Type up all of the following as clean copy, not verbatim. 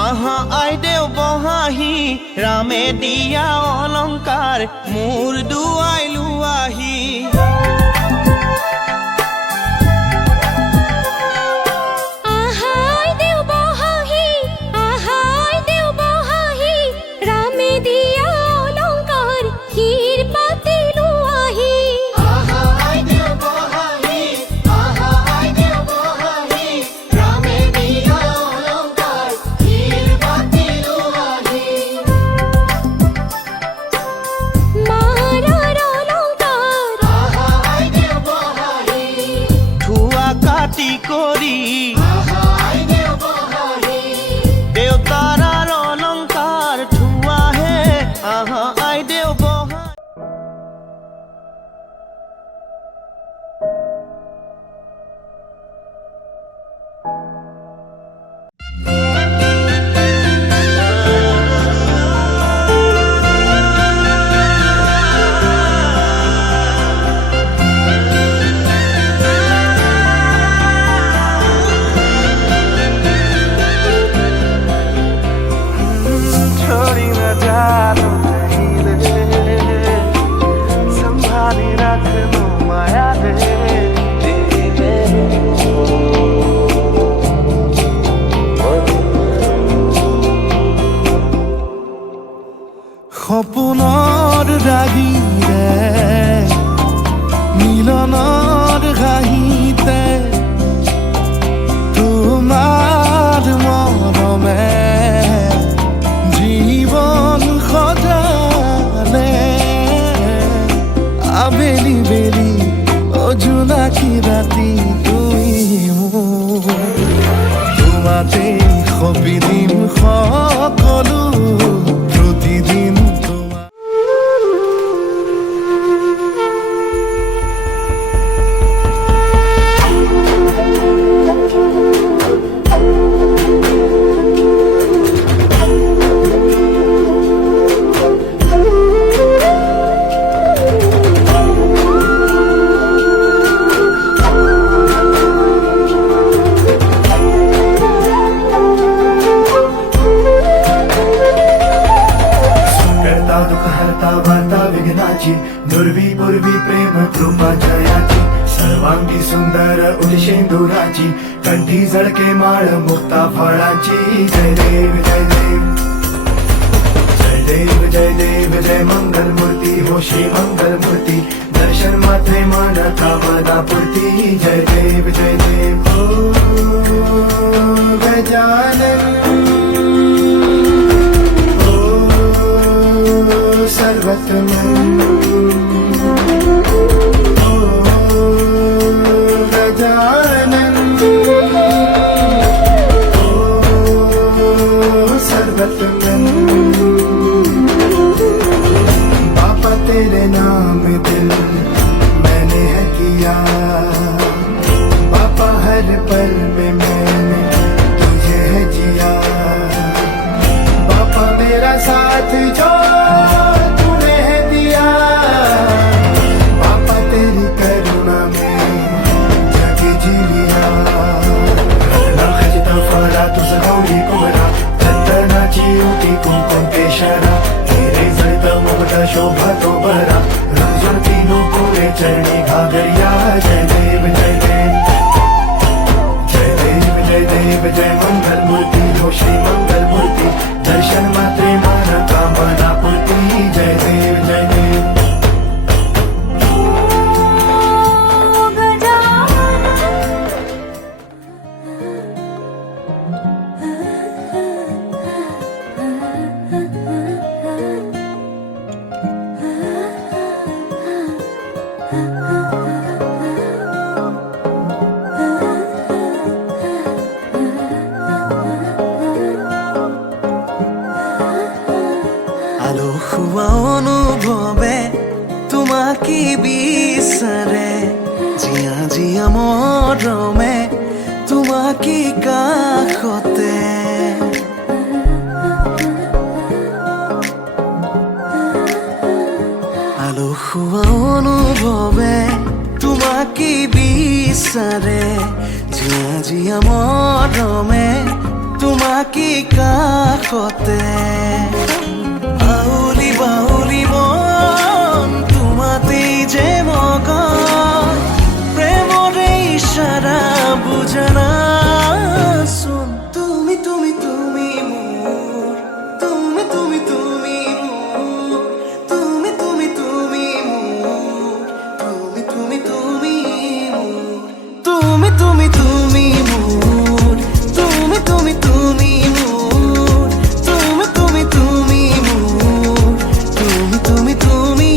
আহা আইদেউ বহাহি ৰামে দিয়া অলংকাৰ মোৰ দুয়াই লুয়াহি কৰি দেউতাৰাৰ অলংকাৰ ঠুয়া হে আহা আই দেউ বহা সপোনৰ ৰাগিৰে মিলনৰ ঘাঁহিতে তোমাৰ মৰমে জীৱন সজালে আবেলি বেলি অজোনাকি ৰাতি তুমি মোৰ তোমাতে সপি দিম সকলো প্ৰতিদিন दुर्वी पूर्वी प्रेम कृपा जयाची सर्वांगी सुंदर उलशेंदुराची कंठी जळके माळ मुक्ता फळाची जय देव जय देव जय देव जय देव जय मंगल मूर्ती हो श्री मंगल मूर्ती दर्शन मात्रे मन कामना पूर्ती जय देव जय देव ओ गजानन ओ सर्वतमन पापा तेरे नाम दिल मैंने है किया पापा हर पल में मैंने तुझे है जिया पापा मेरा साथ जो तूने है दिया पापा तेरी करुणा में जग जी लिया ना खजता फरा तू सगौली कुमरा ची उठी कुंकुम केशरा तेरे जळत ममता शोभा तो बरा रुजून तीनों पुरे चरणी घागरिया जय देव जय देव जय देव जय देव जय मंगल मूर्ति हो श्री मंगल मूर्ति दर्शन मात्रे मन कामना पूर्ति जय देव जय देव অনুভৱে তোমাকে বিচাৰে জিয়া জিয়া মৰমে তোমাকে কাষতে আলসুৱা অনুভৱে তোমাকে বিচাৰে জিয়া জিয়া মৰমে তোমাকে থাকি কাষতে আউলি বাউলি মন তোমাতেই যে মগন প্ৰেমৰে ইশাৰা বুজনাচোন তুমি তুমি তুমি মোৰ তুমি তুমি তুমি মোৰ তুমি তুমি তুমি মোৰ তুমি তুমি তুমি মোৰ তুমি তুমি তুমি মোৰ তুমি তুমি তুমি মোৰ তুমি তুমি তুমি মোৰ তুমি তুমি তুমি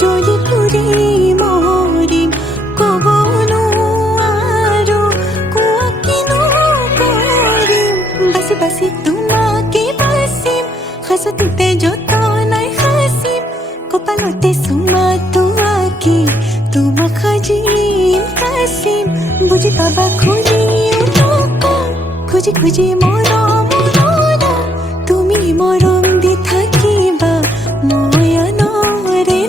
জলি ফুৰি মৰিম ক'ব নোৱাৰো কোৱা কিনো কৰিম বাচি বাচি তোমাকে বাচিম সাঁচোতে যতনাই সাঁচিম কপালতে চুমাটো আঁকি তোমাক সাজিম কাচিম বুজি পাবা খুজি খুজি মৰম তুমি মৰম দি থাকিবা মই আনৰে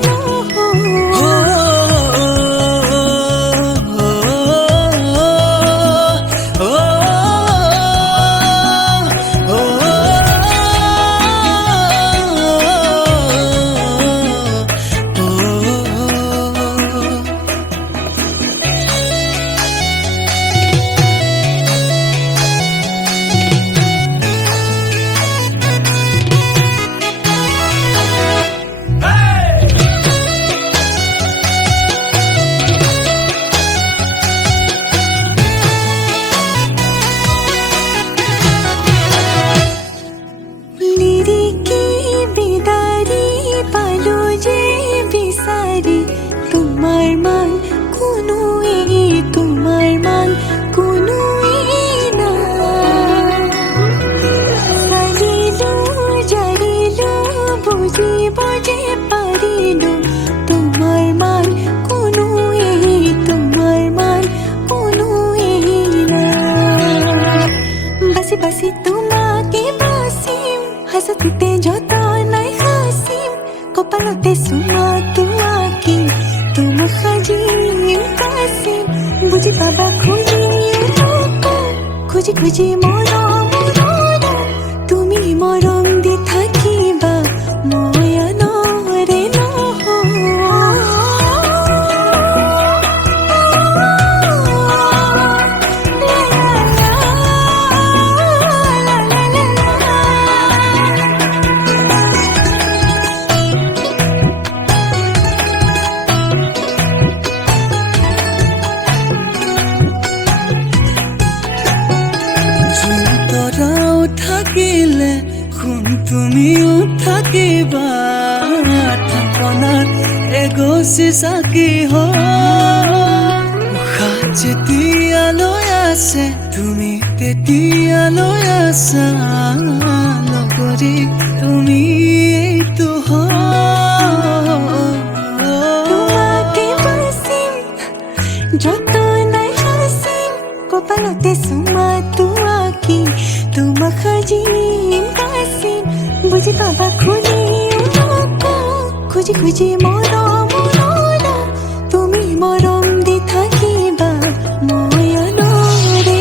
বাসি তোমাকে বাসিম হাসতে যতনাই হাসিম কপালতে চুমাটো আঁকি তোমাক সাজিম কাচিম বুজি পাবা খুজি মৰম তুমি মৰম দি থাকিবা মই আনৰে নহয় থাকিলে কোন তুমিও থাকিবা থাপনাত এগছি চাকি উশাহ যেতিয়ালৈ আছে তুমি তেতিয়ালৈ আছা লগৰী তুমি এইটো তোমাকে বাচিম যতনাই হাসিম কপালতে চুমাটো আঁকি তোমাক সাজিম কাচিম বুজি পাবা খুজি খুজি মৰম তুমি মৰম দি থাকিবা মই আনৰে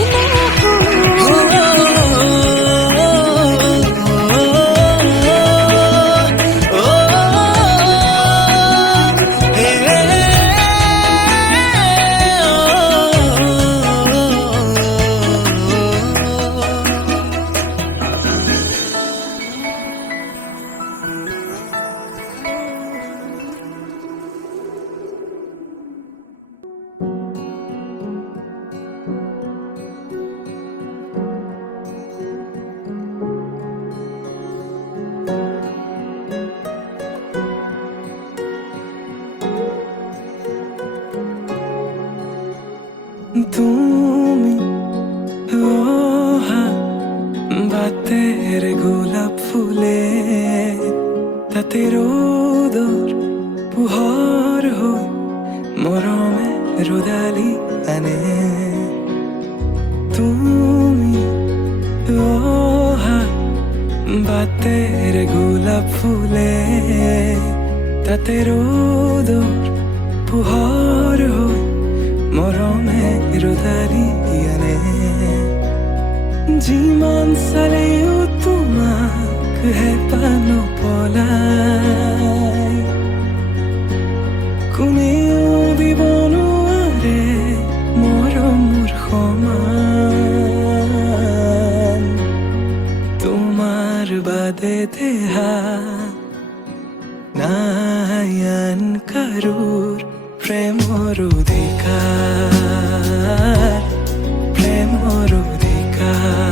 তুমি অহা বাতেৰ গোলাপ ফুলে তাতে ৰোদৰ পোহৰ হৈ মৰমে ৰ'দালি আনে তুমি অহা বাতেৰ গোলাপ ফুলে তাতে ৰোদৰ পোহৰ হৈ মৰমে ৰ'দালি আনে যিমান চালেও তোমাক হেঁপাহ নপলাই কোনেও দিব নোৱাৰে মৰমৰ সমান তোমাৰ বাদে দেহা নাই আন কাৰোৰ প্ৰেমৰ অধিকাৰ প্ৰেমৰ অধিকাৰ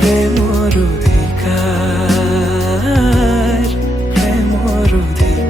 প্ৰেমৰ অধিকাৰ প্ৰেমৰ অধিকাৰ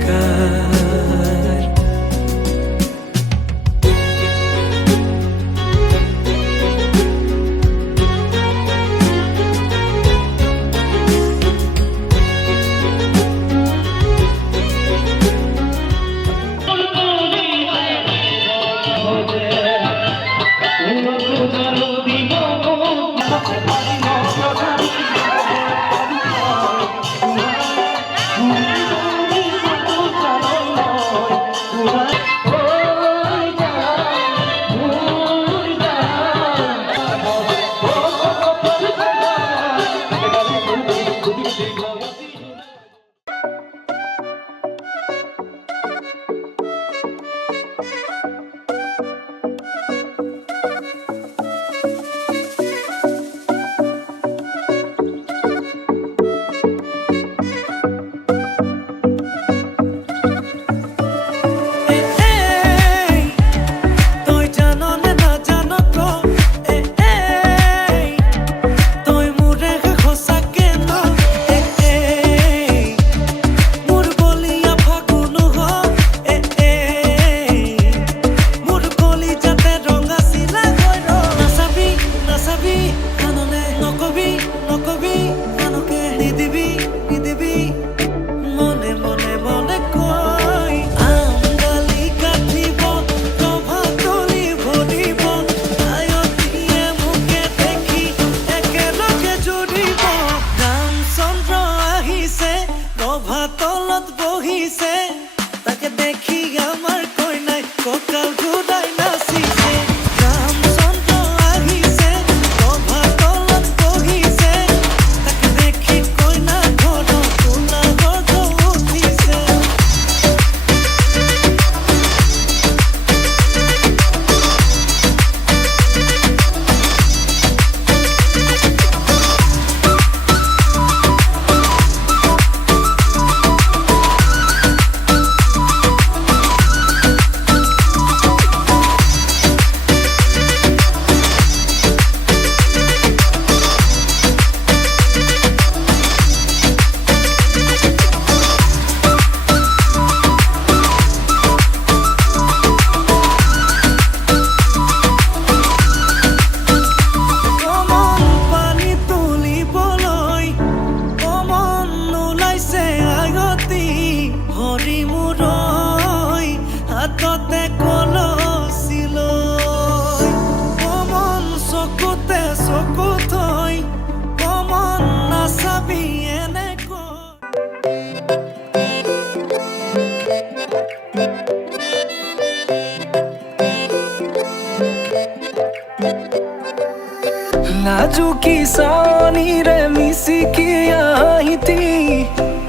চাৱনিৰে মিচিকি আহিতি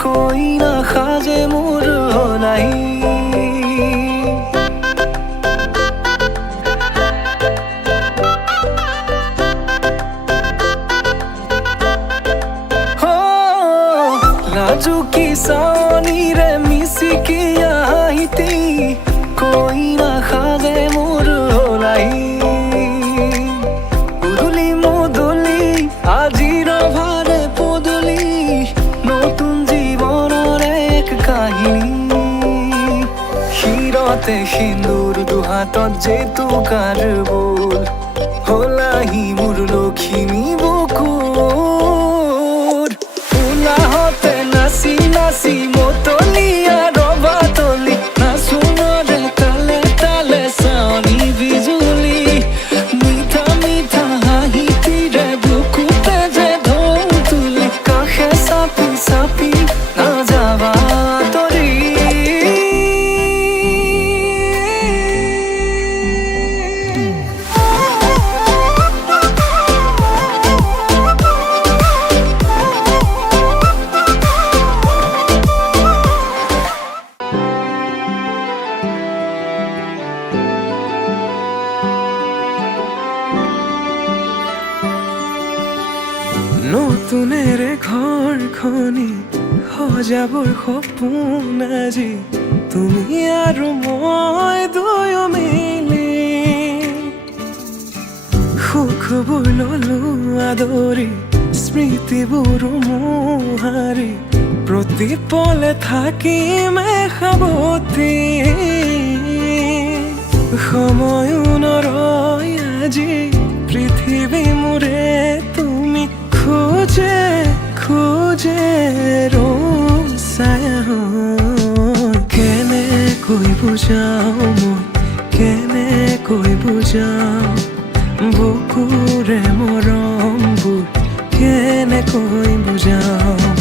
কইনা সাজে মোৰ নাই লাজুকী চাৱনিৰে মিচিকি আহিতি কইনা সাজে মোৰ নাই উদুলি মুদুলি আজিৰ ভাৰে পদূলি নতুন জীৱনৰ এক কাহিনী শিৰতে সিন্দুৰ দুহাতত জেতুকাৰ বোল হলাহি মোৰ লখিমী বুকুৰ উলাহতে নাচি নাচি মতলীয়া ৰবা তলি নাচোনৰে তালে তালে চাৱনি বিজুলি মিঠা মিঠা হাঁহিতিৰে বুকুতে যে ঢৌ তুলি কাষে চাপি চাপি নাযাবা তৰি নতুনেৰে ঘৰখনি সজাবৰ সপোন আজি তুমি আৰু মই দুয়ো মিলি সুখবোৰ ললো আদৰি স্মৃতিবোৰ মোহাৰি প্ৰতি পলে থাকিম সাৱতি সময়ো নৰয় আজি পৃথিৱী মোৰে তুমি খোজে খোজে ৰং ছায়া কেনেকৈ বুজাওঁ মই কেনেকৈ বুজাওঁ বুকুৰে মৰমবোৰ কেনেকৈ বুজাওঁ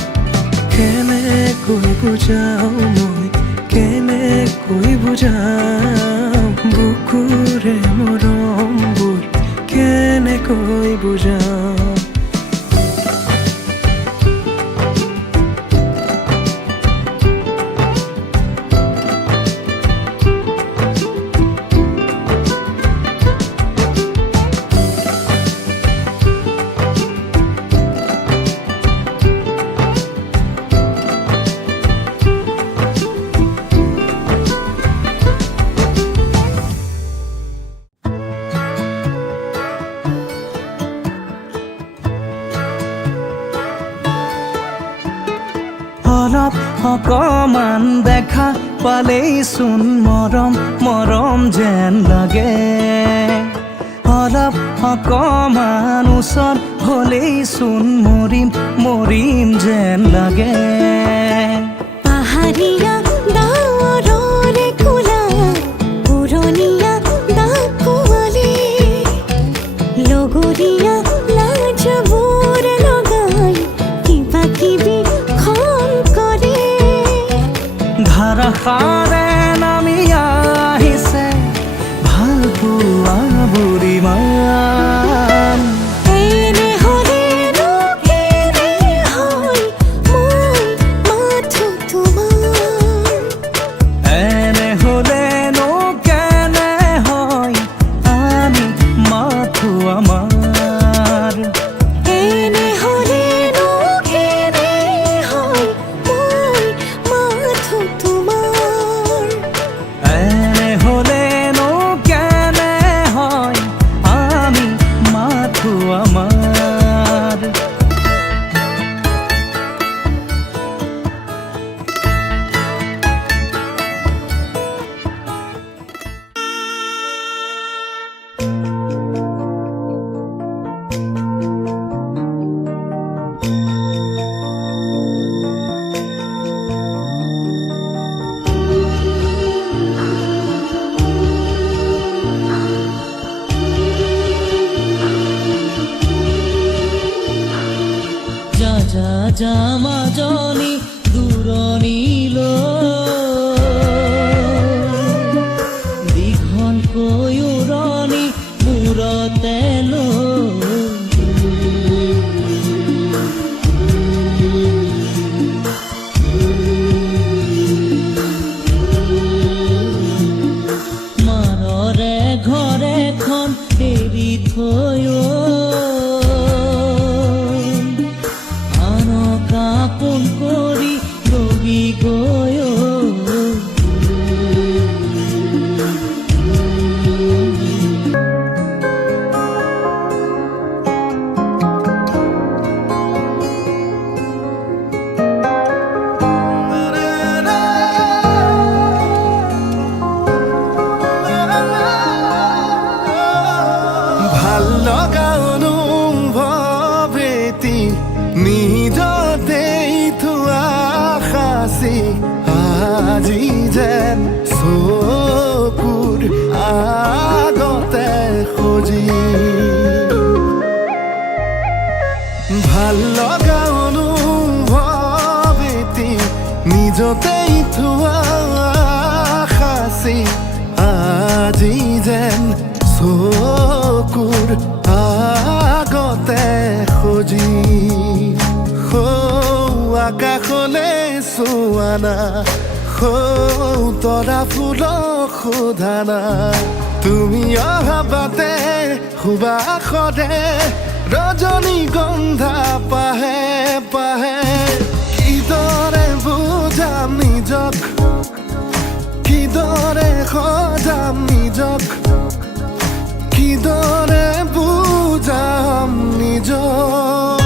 কেনেকৈ বুজাওঁ মই কেনেকৈ বুজাওঁ বুকুৰে মৰমবোৰ কেনেকৈ বুজাওঁ অলপ অকমান দেখা পালেই চোন মৰম মৰম যেন লাগে অলপ অকমান ওচৰ হ'লেই চোন মৰিম মৰিম যেন লাগে পাহাৰীয়া ডাৱৰৰে কোলা পুৰণিয়া ডাকুৱালী লগৰীয়া লাজবোৰ লগাই কিবা কিবি ধাৰাসাৰে নামি আহিছে ভাল পোৱা বুঢ়ীমান এনে হ'লেনো কেনে হয় মই মাথো তোমাৰ এনে হ'লেনো কেনে হয় আমি মাথো আমাৰ এনে হ'লেনো কেনে হয় মই মাথো তোমাৰ এনে হ'লেনো কেনে হয় আমি মাথো আমাৰ যা মাজনী দূৰণিলৈ দীঘলকৈ উৰণি মূৰতে লৈ আজি যেন চকুৰ আগতে সজি ভাল লগা অনুভৱ এটি নিজতেই থোৱা সাঁচি আজি যেন চকুৰ আগতে সজি আকাশলে চোৱানা তৰা ফুলক সোধানা তুমি অহা বাটে সুবাসৰে ৰজনীগন্ধা পাহে পাহে কিদৰে বুজাম নিজক কিদৰে সজাম নিজক কিদৰে বুজাম নিজক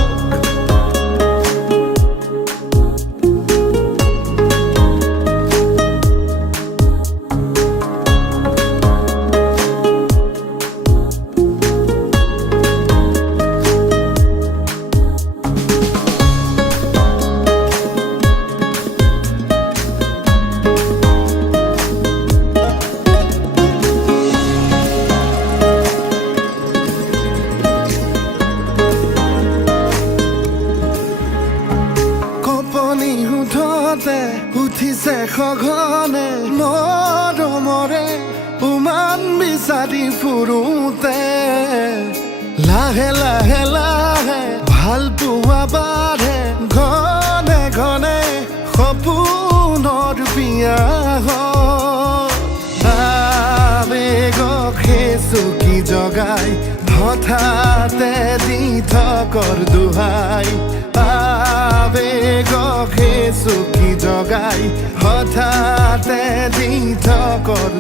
উঠিছে সঘনে মৰমৰে উমান বিচাৰি ফুৰোতে লাহে লাহে লাহে ভাল পোৱা বাঢ়ে ঘনে ঘনে সপোনৰ বিয়া আবেগক চুকি জগাই হঠাতে দি থকৰ দোহাই আবেগক চুকি জগাই হঠাতে দি থকৰ